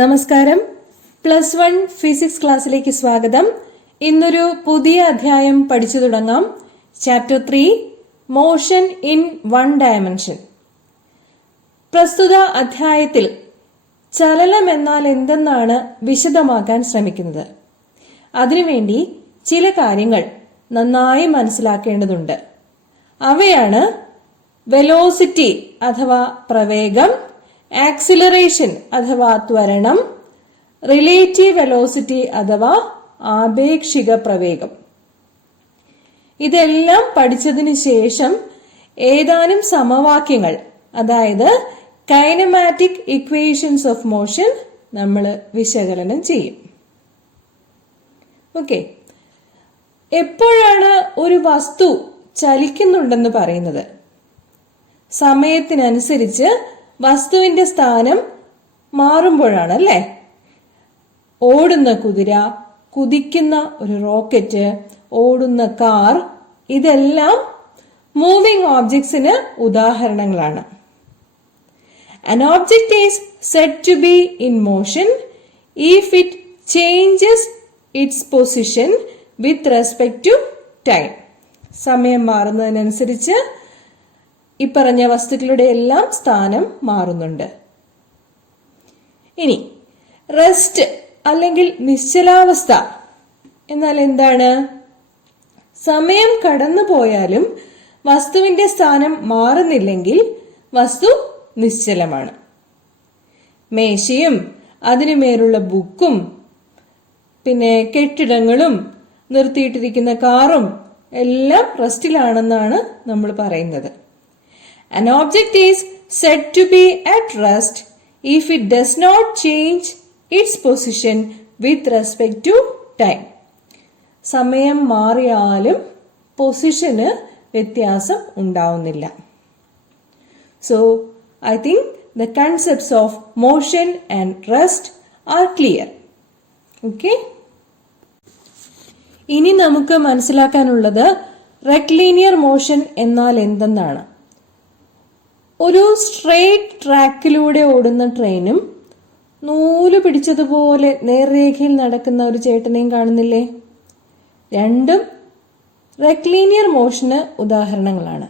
നമസ്കാരം. +1 ഫിസിക്സ് ക്ലാസ്സിലേക്ക് സ്വാഗതം. ഇന്നൊരു പുതിയ അധ്യായം പഠിച്ചു തുടങ്ങാം. Chapter 3 motion in 1 dimension. പ്രസ്തുത അധ്യായത്തിൽ ചലനം എന്നാൽ എന്തെന്നാണ് വിശദമാക്കാൻ ശ്രമിക്കുന്നത്. അതിനുവേണ്ടി ചില കാര്യങ്ങൾ നന്നായി മനസ്സിലാക്കേണ്ടതുണ്ട്. അവയാണ് വെലോസിറ്റി അഥവാ പ്രവേഗം, ആക്സിലറേഷൻ അഥവാ ത്വരണം, റിലേറ്റീവ് വെലോസിറ്റി അഥവാ ആപേക്ഷിക പ്രവേഗം. ഇതെല്ലാം പഠിച്ചതിന് ശേഷം ഏതാനും സമവാക്യങ്ങൾ, അതായത് കൈനമാറ്റിക് ഇക്വേഷൻസ് ഓഫ് മോഷൻ നമ്മൾ വിശകലനം ചെയ്യും. ഓക്കെ, എപ്പോഴാണ് ഒരു വസ്തു ചലിക്കുന്നുണ്ടെന്ന് പറയുന്നത്? സമയത്തിനനുസരിച്ച് വസ്തുവിന്റെ സ്ഥാനം മാറുമ്പോഴാണ്, അല്ലേ? ഓടുന്ന കുതിര, കുതിക്കുന്ന ഒരു റോക്കറ്റ്, ഓടുന്ന കാർ, ഇതെല്ലാം മൂവിംഗ് ഓബ്ജക്ട്സിന് ഉദാഹരണങ്ങളാണ്. An object is said to be in motion if it changes its position with respect to time. സമയം മാറുന്നതിനനുസരിച്ച് ഈ പറഞ്ഞ വസ്തുക്കളുടെ എല്ലാം സ്ഥാനം മാറുന്നുണ്ട്. ഇനി റെസ്റ്റ് അല്ലെങ്കിൽ നിശ്ചലാവസ്ഥ എന്നാൽ എന്താണ്? സമയം കടന്നു പോയാലും വസ്തുവിന്റെ സ്ഥാനം മാറുന്നില്ലെങ്കിൽ വസ്തു നിശ്ചലമാണ്. മേശയും അതിനുമേലുള്ള ബുക്കും പിന്നെ കെട്ടിടങ്ങളും നിർത്തിയിട്ടിരിക്കുന്ന കാറും എല്ലാം റെസ്റ്റിലാണെന്നാണ് നമ്മൾ പറയുന്നത്. An object is said to be at rest if it does not change its position with respect to time. സമയം മാറിയാലും പൊസിഷന് വ്യത്യാസം ഉണ്ടാവുന്നില്ല. So, I think the concepts of motion and rest are clear. Okay? ഇനി നമുക്ക് മനസ്സിലാക്കാനുള്ളത് റെക്ലീനിയർ motion എന്നാൽ എന്തെന്നാണ്. ഒരു straight ട്രാക്കിലൂടെ ഓടുന്ന ട്രെയിനും നൂല് പിടിച്ചതുപോലെ നേർരേഖയിൽ നടക്കുന്ന ഒരു ചേട്ടനെയും കാണുന്നില്ലേ? രണ്ടും റെക്ലീനിയർ മോഷന് ഉദാഹരണങ്ങളാണ്.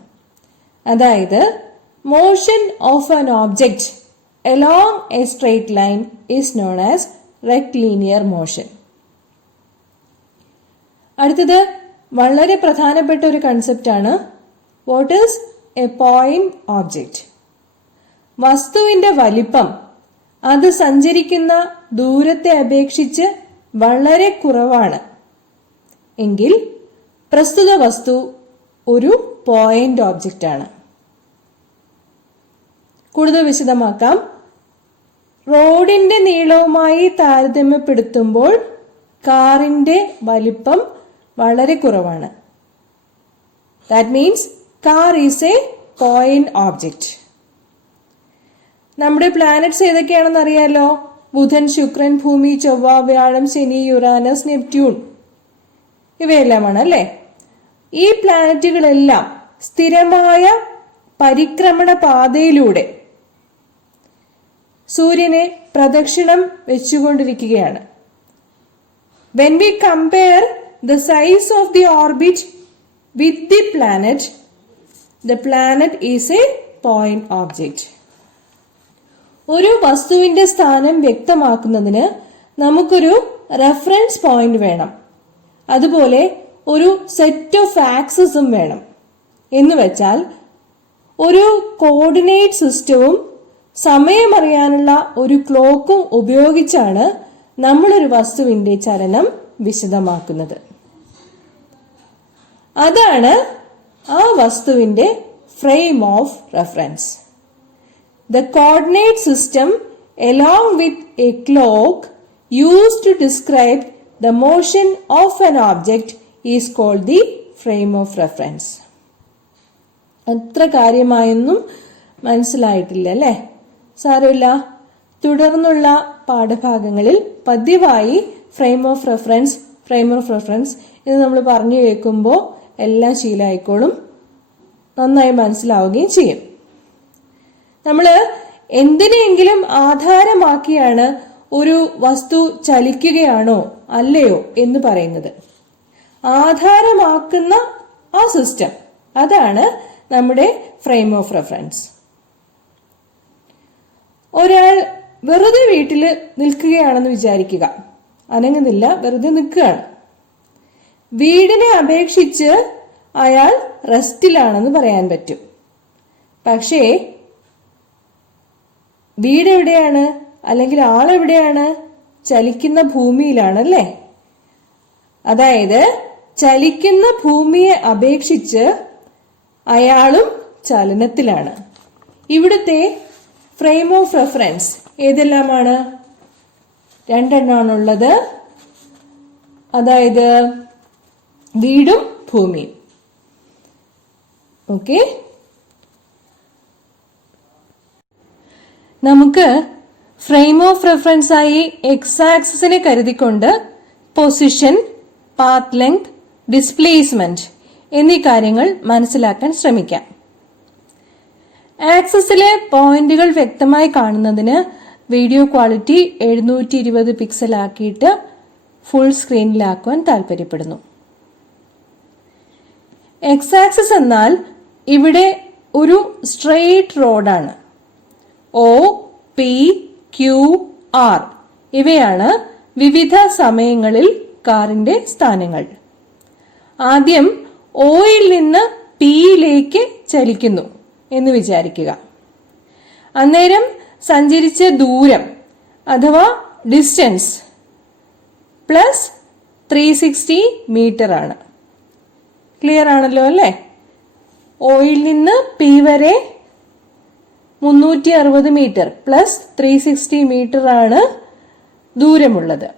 അതായത് motion of an object along a straight line is known as rectilinear motion. അടുത്തത് വളരെ പ്രധാനപ്പെട്ട ഒരു കൺസെപ്റ്റാണ് what is a point object. വസ്തുവിന്റെ വലിപ്പം അത് സഞ്ചരിക്കുന്ന ദൂരത്തെ അപേക്ഷിച്ച് വളരെ കുറവാണ് എങ്കിൽ പ്രസ്തുത വസ്തു ഒരു പോയിന്റ് ഓബ്ജെക്റ്റ് ആണ്. കൂടുതൽ വിശദമാക്കാം. റോഡിന്റെ നീളവുമായി താരതമ്യപ്പെടുത്തുമ്പോൾ കാറിന്റെ വലിപ്പം വളരെ കുറവാണ്. That means car is a point object. നമ്മുടെ പ്ലാനറ്റ്സ് ഏതൊക്കെയാണെന്ന് അറിയാലോ? ബുധൻ, ശുക്രൻ, ഭൂമി, ചൊവ്വ, വ്യാഴം, ശനി, യുറാനസ്, നെപ്റ്റ്യൂൺ ഇവയെല്ലാമാണ്, അല്ലേ? ഈ പ്ലാനറ്റുകളെല്ലാം സ്ഥിരമായ പരിക്രമണ പാതയിലൂടെ സൂര്യനെ പ്രദക്ഷിണം വെച്ചുകൊണ്ടിരിക്കുകയാണ്. When we compare the size of the orbit with the planet is a point object. ഒരു വസ്തുവിന്റെ സ്ഥാനം വ്യക്തമാക്കുന്നതിന് നമുക്കൊരു റെഫറൻസ് പോയിന്റ് വേണം. അതുപോലെ ഒരു സെറ്റ് ഓഫ് ആക്സസും വേണം. എന്ന് വെച്ചാൽ ഒരു കോർഡിനേറ്റ് സിസ്റ്റവും സമയമറിയാനുള്ള ഒരു ക്ലോക്കും ഉപയോഗിച്ചാണ് നമ്മളൊരു വസ്തുവിന്റെ ചലനം വിശദമാക്കുന്നത്. അതാണ് ആ വസ്തുവിന്റെ frame of reference. The coordinate system along with a clock used to describe the motion of an object is called the frame of reference. അത്ര കാര്യമായൊന്നും മനസ്സിലായിട്ടില്ല, അല്ലേ? സാരമില്ല, തുടർന്നുള്ള പാഠഭാഗങ്ങളിൽ പതിവായി ഫ്രെയിം ഓഫ് റെഫറൻസ് എന്ന് നമ്മൾ പറഞ്ഞു കേൾക്കുമ്പോൾ എല്ലാം ശീലമായിക്കോളും, നന്നായി മനസ്സിലാവുകയും ചെയ്യും. നമ്മൾ എന്തിനെങ്കിലും ആധാരമാക്കിയാണ് ഒരു വസ്തു ചലിക്കുകയാണോ അല്ലയോ എന്ന് പറയുന്നത്. ആധാരമാക്കുന്ന ആ സിസ്റ്റം, അതാണ് നമ്മുടെ ഫ്രെയിം ഓഫ് റെഫറൻസ്. ഒരാൾ വെറുതെ വീട്ടിൽ നിൽക്കുകയാണെന്ന് വിചാരിക്കുക, അനങ്ങുന്നില്ല, വെറുതെ നിൽക്കുകയാണ്. വീടിനെ അപേക്ഷിച്ച് അയാൾ റെസ്റ്റിലാണെന്ന് പറയാൻ പറ്റും. പക്ഷേ വീട് എവിടെയാണ്, അല്ലെങ്കിൽ ആളെവിടെയാണ്? ചലിക്കുന്ന ഭൂമിയിലാണല്ലേ. അതായത് ചലിക്കുന്ന ഭൂമിയെ അപേക്ഷിച്ച് അയാളും ചലനത്തിലാണ്. ഇവിടുത്തെ ഫ്രെയിം ഓഫ് റെഫറൻസ് ഏതെല്ലാമാണ്? രണ്ടെണ്ണമാണുള്ളത്. അതായത് വീടും ഭൂമിയും. ഓക്കെ, നമുക്ക് ഫ്രെയിം ഓഫ് റെഫറൻസ് ആയി എക്സ് ആക്സിസിനെ കരുതിക്കൊണ്ട് പൊസിഷൻ, പാത്ത് ലെങ്ത്, ഡിസ്പ്ലേസ്മെന്റ് എന്നീ കാര്യങ്ങൾ മനസ്സിലാക്കാൻ ശ്രമിക്കാം. ആക്സിസിലെ പോയിന്റുകൾ വ്യക്തമായി കാണുന്നതിന് വീഡിയോ ക്വാളിറ്റി 720 പിക്സൽ ആക്കിയിട്ട് ഫുൾ സ്ക്രീനിലാക്കുവാൻ താല്പര്യപ്പെടുന്നു. എക്സ് ആക്സിസ് എന്നാൽ ഇവിടെ ഒരു സ്ട്രെയിറ്റ് റോഡാണ്. ഒ, പി, ക്യു, ആർ ഇവയാണ് വിവിധ സമയങ്ങളിൽ കാറിന്റെ സ്ഥാനങ്ങൾ. ആദ്യം ഒയിൽ നിന്ന് പിയിലേക്ക് ചലിക്കുന്നു എന്ന് വിചാരിക്കുക. അന്നേരം സഞ്ചരിച്ച ദൂരം അഥവാ ഡിസ്റ്റൻസ് പ്ലസ് 360 മീറ്റർ ആണ്. ക്ലിയർ ആണല്ലോ അല്ലേ? ഒയിൽ നിന്ന് പി വരെ 360 മീറ്റർ പ്ലസ് 360 മീറ്റർ ആണ് ദൂരമുള്ളത്.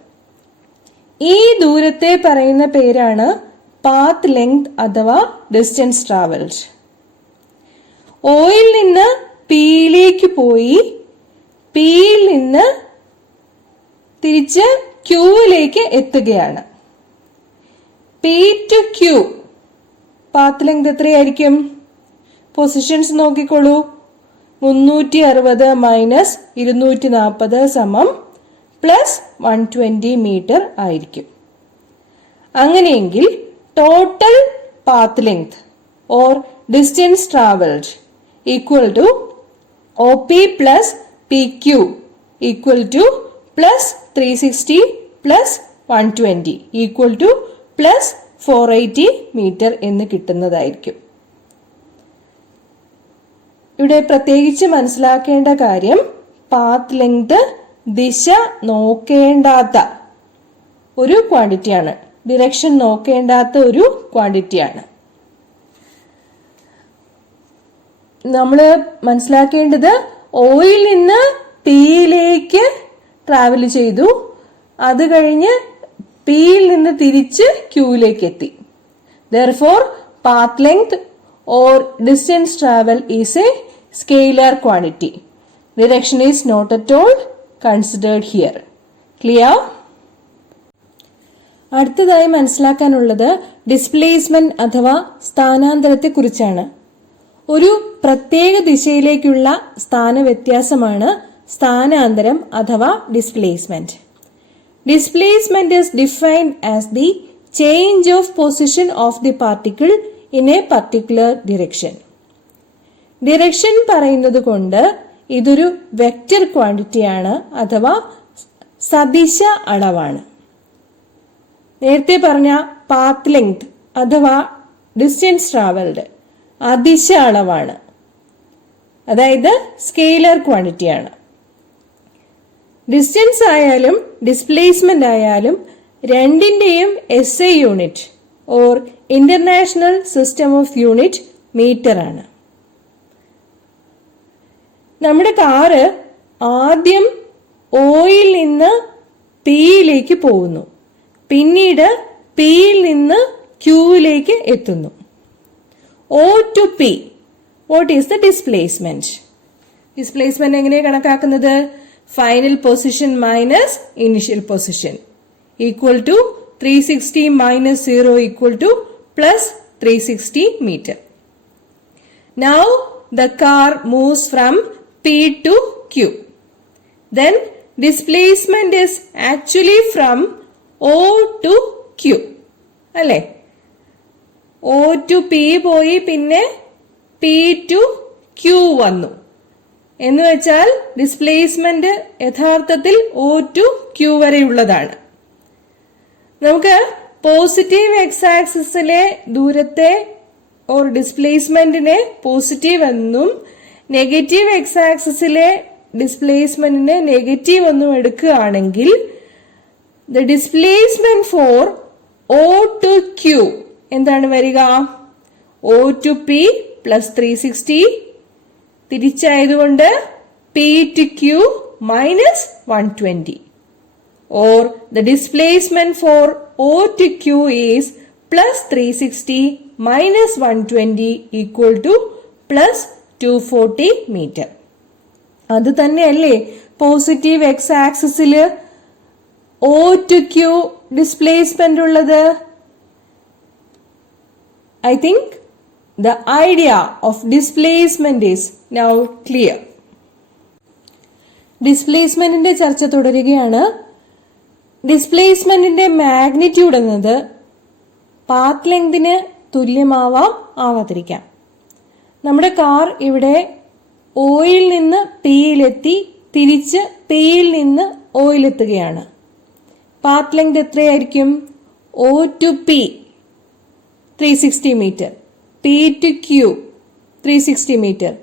ഈ ദൂരത്തെ പറയുന്ന പേരാണ് പാത്ത് ലെങ്ത് അഥവാ ഡിസ്റ്റൻസ് ട്രാവൽഡ്. ഒയിൽ നിന്ന് പിയിലേക്ക് പോയി പിയിൽ നിന്ന് തിരിച്ച് ക്യൂവിലേക്ക് എത്തുകയാണ്. P to Q path length എത്രയായിരിക്കും? പൊസിഷൻസ് നോക്കിക്കോളൂ. 360 മൈനസ് 240 സമം പ്ലസ് 120 മീറ്റർ ആയിരിക്കും. അങ്ങനെയെങ്കിൽ total path length or distance travelled equal to O P plus P Q equal to plus 360 plus 120 equal to plus 480 metre എന്ന് കിട്ടുന്നതായിരിക്കും. ഇവിടെ പ്രത്യേകിച്ച് മനസ്സിലാക്കേണ്ട കാര്യം, പാത്ത് ലെങ്ത് ദിശ നോക്കേണ്ടാത്ത ഒരു ക്വാണ്ടിറ്റിയാണ്, ഡിറക്ഷൻ നോക്കേണ്ടാത്ത ഒരു ക്വാണ്ടിറ്റിയാണ്. നമ്മൾ മനസ്സിലാക്കേണ്ടത് ഒയിൽ നിന്ന് പിയിലേക്ക് ട്രാവൽ ചെയ്തു, അത് കഴിഞ്ഞ് പിയിൽ നിന്ന് തിരിച്ച് ക്യൂയിലേക്ക് എത്തി. Therefore, path length or distance travel is a scalar quantity. Direction is not at all considered here. Clear? അടുത്തതായി മനസ്സിലാക്കാനുള്ളത് ഡിസ്പ്ലേസ്മെന്റ് അഥവാ സ്ഥാനാന്തരത്തെ കുറിച്ചാണ്. ഒരു പ്രത്യേക ദിശയിലേക്കുള്ള സ്ഥാനവ്യത്യാസമാണ് സ്ഥാനാന്തരം അഥവാ displacement. Displacement is defined as the change of position of the particle in a particular direction. Direction പറയുന്നത് കൊണ്ട് ഇതൊരു vector ക്വാണ്ടിറ്റിയാണ് അഥവാ സദിശ അളവാണ്. നേരത്തെ പറഞ്ഞ പാത്ത് ലെങ്ത് അഥവാ ഡിസ്റ്റൻസ് ട്രാവൽഡ് അദിശ അളവാണ്, അതായത് സ്കെയിലർ ക്വാണ്ടിറ്റിയാണ്. ഡിസ്റ്റൻസ് ആയാലും ഡിസ്പ്ലേസ്മെന്റ് ആയാലും രണ്ടിന്റെയും SI unit or international system of unit metre ആണ്. നമ്മുടെ കാറ് ആദ്യം ഒയിൽ നിന്ന് പിയിലേക്ക് പോകുന്നു, പിന്നീട് പിയിൽ നിന്ന് ക്യൂവിലേക്ക് എത്തുന്നു. O to P, what is the displacement? Displacement എങ്ങനെയാണ് കണക്കാക്കുന്നത്? Final position minus initial position equal to 360 minus 0 equal to plus 360 meter. Now the car moves from P to Q. Then displacement is actually from O to Q അല്ലെ? O to P പോയി പിന്നെ P to Q വന്നു എന്ന് വെച്ചാൽ displacement യഥാർത്ഥത്തിൽ O to Q വരെയുള്ളതാണ്. നമുക്ക് positive X ആക്സിസിലെ ദൂരത്തെ or ഡിസ്പ്ലേസ്മെന്റിനെ positive എന്നും നെഗറ്റീവ് എക്സ് ആക്സിസിലെ ഡിസ്പ്ലേസ്മെന്റിനെ നെഗറ്റീവ് എന്നും എടുക്കുകയാണെങ്കിൽ the displacement for O to Q എന്താണ് വരിക? O to P plus 360 തിരിച്ചായതുകൊണ്ട് P to Q minus 120 or the displacement for O to Q is plus 360 minus 120 equal to plus 240 meter. അത് തന്നെയല്ലേ positive X ആക്സിസില് O to Q displacement ഉള്ളത്? I think the idea of displacement is now clear. ഡിസ്പ്ലേസ്മെന്റിന്റെ ചർച്ച തുടരുകയാണ്. ഡിസ്പ്ലേസ്മെന്റിന്റെ magnitude എന്നത് path ലെങ്തിന് തുല്യമാവാം, ആവാതിരിക്കാം. നമ്മുടെ കാർ ഇവിടെ ഓയിൽ നിന്ന് പിയിലെത്തി തിരിച്ച് പിയിൽ നിന്ന് ഓയിലെത്തുകയാണ്. പാത്ത് ലെങ്ത് എത്രയായിരിക്കും? O to P 360 metre, P to Q 360 metre.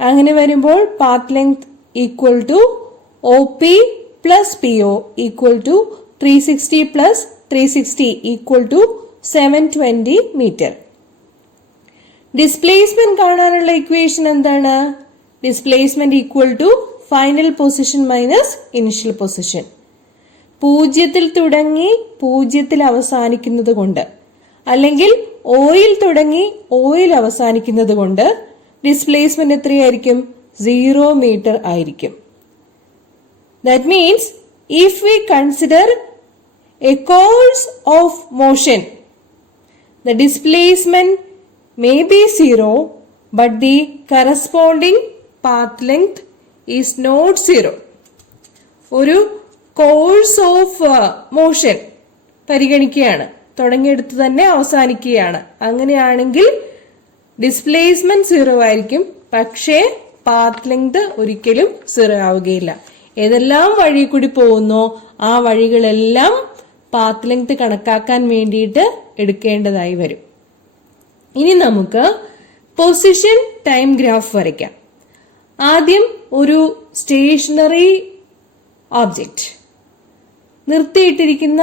അങ്ങനെ വരുമ്പോൾ path length equal to OP plus PO equal to 360 plus 360 equal to 720 metre. Displacement കാണാനുള്ള ഇക്വേഷൻ എന്താണ്? Displacement equal to final position minus initial position. 0 തുടങ്ങി 0 അവസാനിക്കുന്നത് കൊണ്ട് അല്ലെങ്കിൽ oil തുടങ്ങി oil അവസാനിക്കുന്നത് കൊണ്ട് ഡിസ്പ്ലേസ്മെന്റ് എത്രയായിരിക്കും? 0 മീറ്റർ ആയിരിക്കും. That means if we consider a course of motion, the displacement may be 0 but the corresponding path length is not 0. ഒരു കോഴ്സ് ഓഫ് മോഷൻ പരിഗണിക്കുകയാണ്, തുടങ്ങിയെടുത്ത് തന്നെ അവസാനിക്കുകയാണ്. അങ്ങനെയാണെങ്കിൽ ഡിസ്പ്ലേസ്മെന്റ് 0 ആയിരിക്കും, പക്ഷേ പാത്ത് ലെങ്ത് ഒരിക്കലും 0 ആവുകയില്ല. ഏതെല്ലാം വഴി കൂടി പോകുന്നോ ആ വഴികളെല്ലാം പാത്ത് ലെങ്ത് കണക്കാക്കാൻ വേണ്ടിയിട്ട് എടുക്കേണ്ടതായി വരും. ഇനി നമുക്ക് പൊസിഷൻ ടൈം ഗ്രാഫ് വരയ്ക്കാം. ആദ്യം ഒരു സ്റ്റേഷനറി ഓബ്ജക്റ്റ്, നിർത്തിയിട്ടിരിക്കുന്ന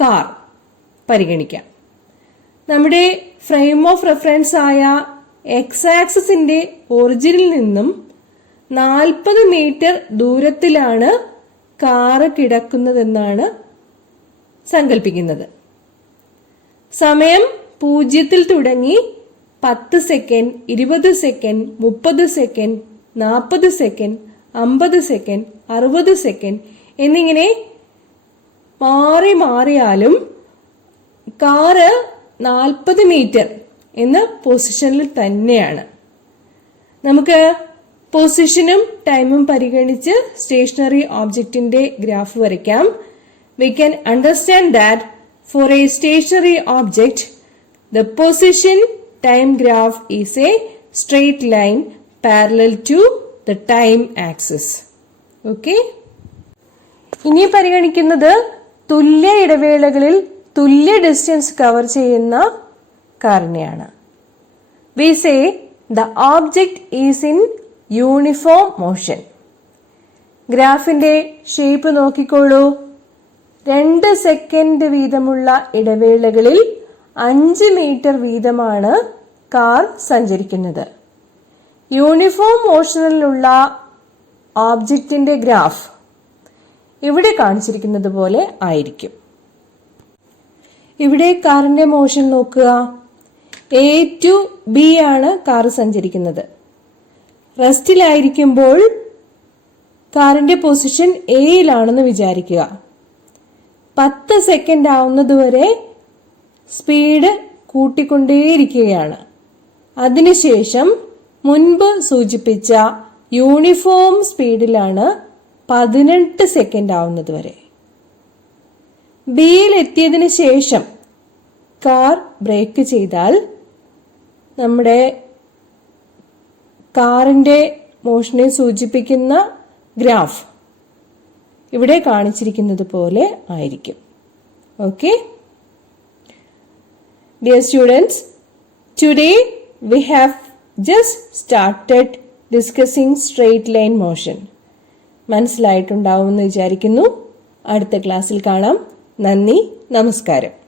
കാർ പരിഗണിക്കാം. നമ്മുടെ ഫ്രെയിം ഓഫ് റെഫറൻസ് ആയ എക്സ് ആക്സിസിന്റെ ഒറിജിനിൽ നിന്നും 40 മീറ്റർ ദൂരത്തിലാണ് കാറ് കിടക്കുന്നതെന്നാണ് സങ്കല്പിക്കുന്നത്. സമയം 0 തുടങ്ങി 10 second, 20 second, 30 second, 40 second, 50 second, 60 second എന്നിങ്ങനെ മാറി മാറിയാലും കാറ് 40 മീറ്റർ എന്ന പൊസിഷനിൽ തന്നെയാണ്. നമുക്ക് പൊസിഷനും ടൈമും പരിഗണിച്ച് സ്റ്റേഷനറി ഓബ്ജക്റ്റിന്റെ ഗ്രാഫ് വരയ്ക്കാം. We can understand that for a stationary object, the position time graph is a straight line parallel to the time axis. Okay? ഇനി പരിഗണിക്കുന്നത് തുല്യ ഇടവേളകളിൽ തുല്യ ഡിസ്റ്റൻസ് കവർ ചെയ്യുന്ന കാറിനെയാണ്. We say the object is in uniform motion. ഗ്രാഫിന്റെ shape നോക്കിക്കോളൂ. 2 second വീതമുള്ള ഇടവേളകളിൽ 5 മീറ്റർ വീതമാണ് കാർ സഞ്ചരിക്കുന്നത്. യൂണിഫോം മോഷനിലുള്ള ഓബ്ജക്റ്റിന്റെ ഗ്രാഫ് ഇവിടെ കാണിച്ചിരിക്കുന്നത് പോലെ ആയിരിക്കും. ഇവിടെ കാറിന്റെ മോഷൻ നോക്കുക. A to B ആണ് കാർ സഞ്ചരിക്കുന്നത്. റെസ്റ്റിലായിരിക്കുമ്പോൾ കാറിന്റെ പൊസിഷൻ എയിലാണെന്ന് വിചാരിക്കുക. 10 സെക്കൻഡ് ആവുന്നതുവരെ സ്പീഡ് കൂട്ടിക്കൊണ്ടേയിരിക്കുകയാണ്. അതിനുശേഷം മുൻപ് സൂചിപ്പിച്ച യൂണിഫോം സ്പീഡിലാണ് 18 സെക്കൻഡ് ആവുന്നത് വരെ. ബിയിൽ എത്തിയതിന് ശേഷം കാർ ബ്രേക്ക് ചെയ്താൽ നമ്മുടെ കാറിന്റെ മോഷനെ സൂചിപ്പിക്കുന്ന ഗ്രാഫ് ഇവിടെ കാണിച്ചിരിക്കുന്നത് പോലെ ആയിരിക്കും. Okay dear students, today we have just started discussing straight line motion. മനസ്സിലായിട്ടുണ്ടാവുമെന്ന് വിചാരിക്കുന്നു. അടുത്ത ക്ലാസ്സിൽ കാണാം. നന്ദി, നമസ്കാരം.